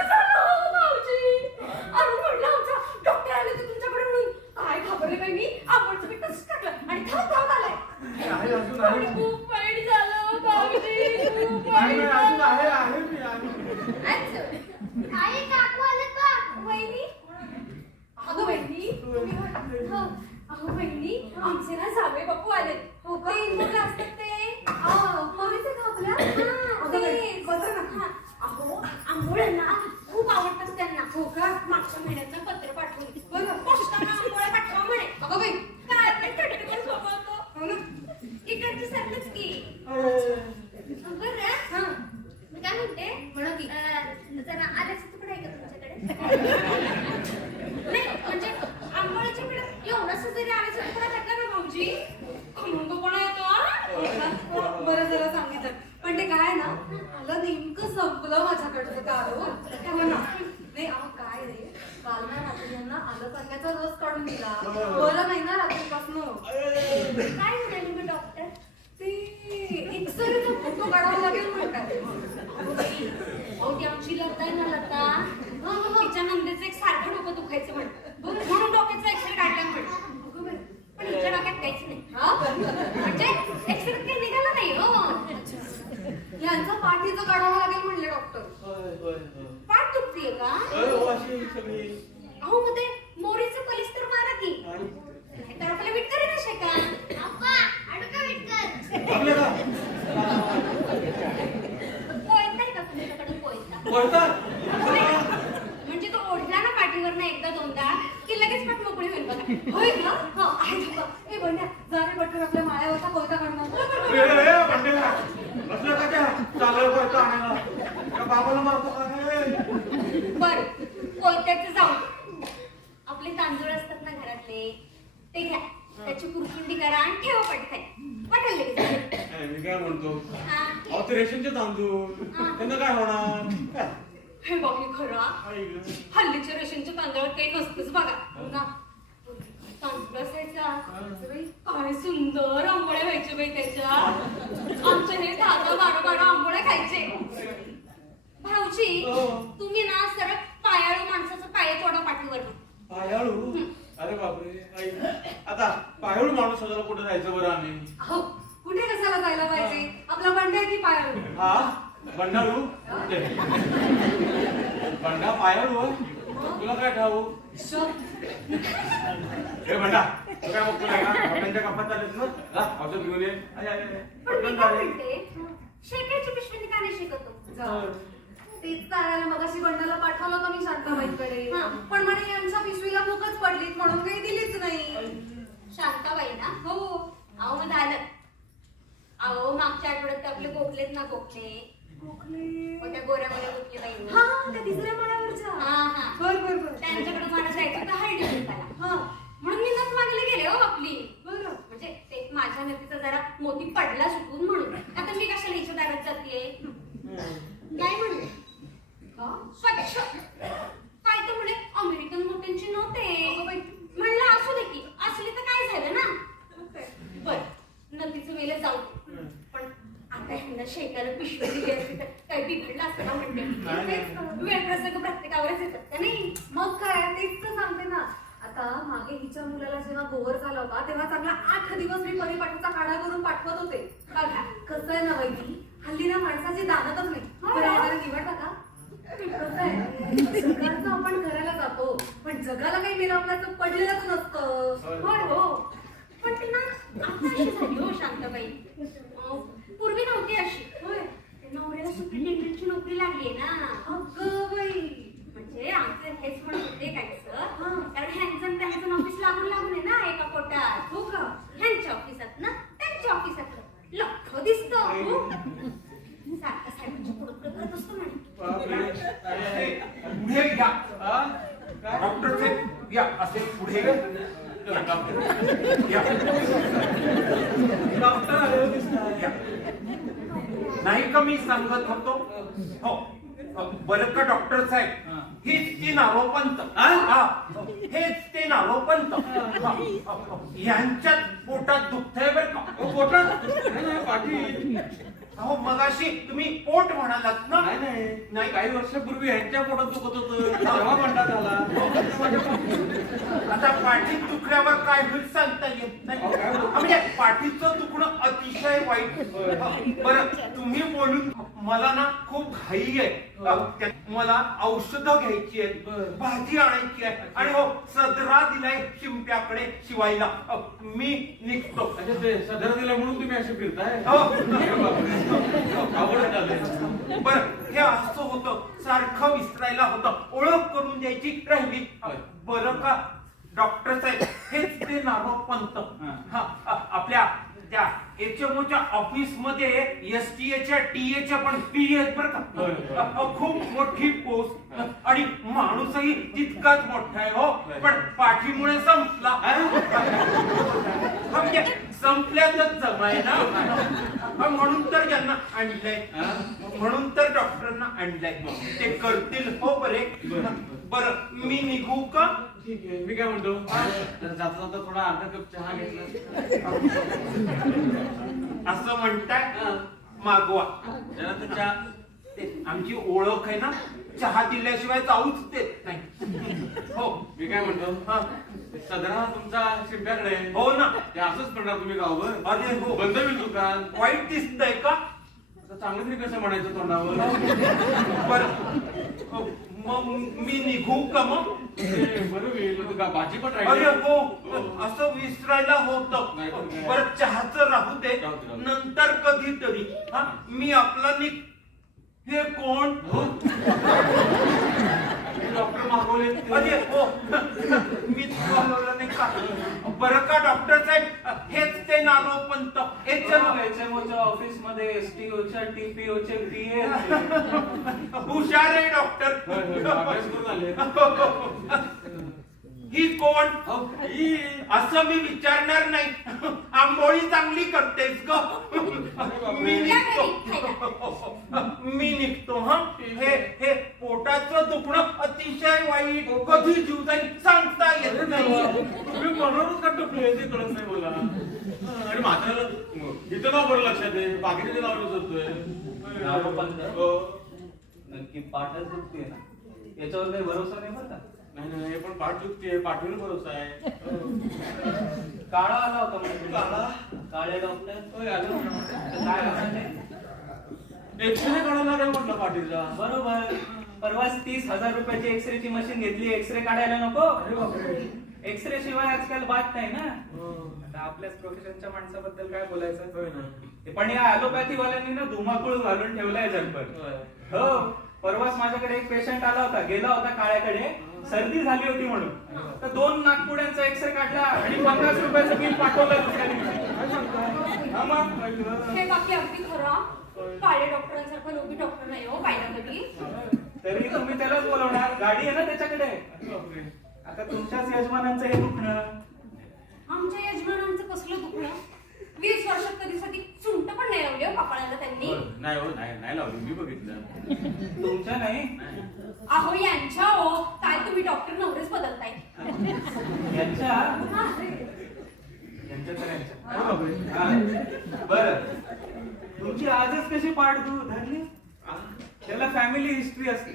कसं झालं भाऊजी? अरुण म्हटलं आमचा डॉक्टर आले होते तुमच्याकडे म्हणून. काय घाबरले बाई मी. आंबोळचं पीठ तसंच टाकलं आणि धाव आलाय. आहे अजून आहे. पण खूप वाईट झालं भाऊजी. खूप नाही वाईट अजून झालं. आहे मी अच्छा. आई काकू आले का? वहिनी. अगं वहिनी तुम्ही हो. अहो वहिनी आमचे ना जावई बापू आले. हो का? ते मुलं असतात ते. मम्मीच आहे का आपल्या? ते. अहो आंबोळ्यांना खूप आवडतात त्यांना. हो का? मागच्या महिन्यात पत्र पाठवली. बरं पोस्टानं आंबोळ्या पाठवा म्हणे. अगं बाई काय ते खटखट स्वभाव हो ना. इकडचे सारखंच की. बरं मी काय म्हणते म्हणा की जरा आल्याचं तुकडं आहे का तुमच्याकडे? नाही म्हणजे आंबोळ्याच्या पिठात एवढंसं जरी आल्याचं तुकडा टाकला ना भाऊजी खमंगपणा येतो. बरं जरा सांगितलं पण ते काय ना मला नेमकं संपलं माझ्याकडचं काम हो ना. नाही अहो काय रे काल ना रात्री यांना आलं पाण्याचा रस काढून दिला. बरं नाही ना रात्रीपासून. काय म्हणाले मी डॉक्टर? ते एक्सरेचा फोटो काढावा लागेल म्हणतात. अहो ती आमची लता आहे ना लता तिच्या नंदेचं एक सारखं डोकं दुखायचं म्हणतं म्हणून डोक्याचा एक्सरे काढला म्हणतं. पण हिच्या डोक्यात काहीच नाही. म्हणजे एक्सरे काही निघाला नाही हो. यांचं पाठीचं काढावं लागेल म्हणले डॉक्टर. पाठ दुखतीये का? अहो मग ते मोरीचं कलिस तर मारा की तर आपल्याला विटकर आहे ना शेका. अप्पा अडका विटकर. पोयत नाही का तुमच्याकडे पोयता? म्हणजे तो ओढला ना पाठीवर ना एकदा दोनदा की लगेच पाठ मोकळी होईल बघा. होय का? हा आहे तुका. ए बंड्या जा रे पटकन आपल्या माळ्यावरचा कोयता काढणार. बाबाला मारतो का? बर कोयत्याचं जाऊ. आपले तांदूळ असतात ना घरातले ते घ्या त्याची कुरकुंडी करा आणि ठेवा पटकन वाटेल लगेच. मी काय म्हणतो हा. अहो ते रेशनचे तांदूळ त्यांना काय होणार? हे बाकी खरा हल्लीच्या रेशनच्या तांदळात काही नसतंच बघा ना. तांदूळ असायचा काय सुंदर आंबोळ्या व्हायचे बाई त्याच्या. आमच्या हे 10-12 आंबोळ्या खायचे. भाऊजी तुम्ही ना सरळ पायाळू माणसाचं पाय तोडा पाठीवर. पायाळू? अरे बापरे. आता पायाळू माणूस शोधायला कुठे जायचं बरं आम्ही? हो कुठे कशाला जायला पाहिजे. आपला बंड्या की पायाळू? हा बंडाळू. बंडा पायाळू तुला काय ठाऊ? हे बंडा तू काय बघतो नाही का? हॉटेलच्या कपात चालत ना औषध घेऊन ये. पण मी काय म्हणते शेकायची पिशवी का नाही शिकतो? तेच करायला मगाशी बंडाला पाठवलं होतं मी शांताबाईकडे. पण म्हणे यांच्या पिशवीला भूकच पडलीत म्हणून काही दिलीच नाही. शांताबाई ना? हो. अहो मग झालं. अहो मागच्या आठवड्यात आपले गोखलेत ना गोखले त्या गोऱ्या गोऱ्या गोखले बाई. हा त्या तिसऱ्या माळ्यावरच्या. हा बर त्यांच्याकडे मला जायचं तर हळदी कुंकाला. हा म्हणून मी नस मागले गेले हो आपली. बरं म्हणजे ते माझ्या नदीचा जरा मोती पडला सुटून म्हणून. आता मी कशाला हिच्या दारात जाते? नाही म्हणले स्वच्छ काय तर म्हणे अमेरिकन मोत्यांची नव्हते. म्हणलं असू दे की असली तर काय झालं ना. बर नदीचं वेळ जाऊ दे. पण आता ह्यांना शेकाला पिशवी दिली असते तर काही बिघडलं असतं का म्हणते. वेळ प्रसंग प्रत्येकावरच येतात का नाही. मग काय तेच तर सांगते ना. आता मागे हिच्या मुलाला जेव्हा गोवर झाला होता तेव्हा चांगला 8 दिवस मी परिपाठाचा काढा करून पाठवत होते. बघा कसं आहे ना वैदी हल्ली ना माणसाची दानतच नाही. जरा निवडता का? कसं आहे सगळ्यांचं आपण करायला जातो पण जगाला काही मिळवल्याचं पडलेलंच नसतं. होय हो पण ती ना आता अशी झाली हो शांताबाई. पूर्वी नव्हती अशी. होय नवऱ्याला सुप्रिटेंडेंटची नोकरी लागली ना. अगं बाई म्हणजे आमचे हेच म्हणत होते काय कारण ह्यांचं त्यांचं ऑफिस लागून आहे ना एका पोटात. हो का? ह्यांच्या ऑफिसात ना त्यांच्या ऑफिसात लख दिसतं. सारखं साहेबांच्या पुढं करत असतो म्हणे. पुढे घ्या डॉक्टर या असे पुढे नाही का मी सांगत होतो. हो बरं का डॉक्टर साहेब हेच ते नारोपंत. हेच ते नारोपंत यांच्यात पोटात दुखतंय बरं का? पोटात पाठी अहो मगाशी तुम्ही पोट म्हणालात ना? नाही नाही नाही. काही वर्षापूर्वी ह्यांच्या पोटात दुखत होतं तेव्हा म्हणता झाला. आता पाठीत दुखल्यावर काय होईल सांगता येत नाही. अहो, काय बोलता? म्हणजे पाठीचं दुखणं अतिशय वाईट. बरं तुम्ही बोलून मला ना खूप घाई आहे. मला औषधं घ्यायची आहेत, बरं. भाजी आणायची आहे आणि हो सदरा दिलाय शिंप्याकडे शिवायला. मी निघतो. अच्छा ते सदर दिलं म्हणून तुम्ही असे फिरताय. हो. अरे बापरे. आवडत आलंय. बर हे असं होतं, सारखं विसरायला होतं, ओळख करून द्यायची राहिली. बरं का डॉक्टर साहेब, हेच ते नारो पंत. आपल्या त्या HMOच्या ऑफिस मध्ये STA TA पण पी आहेत बरं का. खूप मोठी पोस्ट आणि माणूसही तितकाच मोठा आहे हो. पण पाठीमुळे संपला. म्हणजे संपल्यातच जमाय ना. म्हणून तर यांना आणलंय, म्हणून तर डॉक्टरांना आणलंय. ते करतील हो बरे. बरं मी निघू का? ठीक आहे मी काय म्हणतो तर जाता जाता थोडा अर्धा कप चहा घेतला. असं म्हणताय? मागवा. जरा तर चहा. ते आमची ओळख आहे ना, चहा दिल्याशिवाय जाऊच देत नाही. हो मी काय म्हणतो सदरा तुमचा शिंप्याकडे आहे. हो ना. ते असंच करणार तुम्ही गावभर. अरे हो. बंद होईल दुकान. वाईट दिसतंय का? आता चांगलं तरी कसं म्हणायचं तोंडावर. बर मग मी निघू का मग? ते बरं होईल मग भाजी पण अरे राहिली. हो असं विसरायला होतं. नाही तर काय. बरं चहाचं राहू दे, राहू दे, राहू दे. नंतर कधीतरी. हा मी आपला निघ. हे कोण? डॉक्टर मागवले. अरे हो मी बोलवलं नाही का? बरं का डॉक्टर साहेब, हेच ते नारो पंत. HMOच्या ऑफिस मध्ये STOच्या TPOचे PA हुशार आहे डॉक्टर. अभ्यास करून आले. ही कोण? अहो, ही. असं मी विचारणार नाही. आंबोळी चांगली करतेस ग. मी निघतो. मी निघतो. हा हे हे पोटाचं दुखणं अतिशय वाईट. कधी जीव जाईल सांगता येत नाही. तुम्ही म्हणूनच का टपले ते कळत नाही मला. आणि माझ्या इथं नाव बरं लक्षात आहे, बाकीचे नाव विसरतोय. नारोपंत? हो. नक्की पाठच दुखते ना, याच्यावर काही भरोसा नाही बरं का. नाही नाही हे पण पाठ दुखते, पाठीवर भरोसा आहे. काळा आला होता म्हणजे. काळा? काळे डॉक्टर होय, आलो. काय म्हणाले? एक्सरे काढायला लागेल म्हटलं पाठीचा. बरोबर. परवाच 30,000 रुपयाची एक्सरेची मशीन घेतली, एक्सरे काढायला नको. अरे बापरे. एक्सरे शिवाय आजकाल बात नाही ना. हो. आता आपल्याच प्रोफेशनच्या माणसाबद्दल काय बोलायचं. होय ना. ते पण या ॲलोपॅथी वाल्यांनी ना धुमाकूळ घालून ठेवलाय जगभर. होय. हो. परवाच माझ्याकडे एक पेशंट आला होता, गेला होता काळ्याकडे, सर्दी झाली होती म्हणून. तर 2 नागपुड्यांचा एक्सरे काढला आणि 50 रुपयाचं बिल पाठवलं दुसऱ्या दिवशी. हा मग. हे बाकी अगदी खरं. काळे डॉक्टरांसारखं लोभी डॉक्टर नाही हो पाहिलं कधी. तरी तुम्ही त्यालाच बोलवणार, गाडी आहे ना त्याच्याकडे. अरे बापरे. आता तुमच्याच यजमानांचं हे दुखणं. आमच्या यजमानांचं कसलं दुखणं. 20 वर्षात कधीसाठी सुंट पण नाही लावली हो कपाळाला त्यांनी. नाही हो, नाही लावली, मी बघितलं. तुमच्या नाही, अहो यांच्या हो, काय तुम्ही डॉक्टर नवरेच बदलताय. यांच्या. हा. यांच्या तर यांच्या. अरे बापरे. हा. बरं, तुमची आजच कशी पाठ धरली? त्याला फॅमिली हिस्ट्री असते.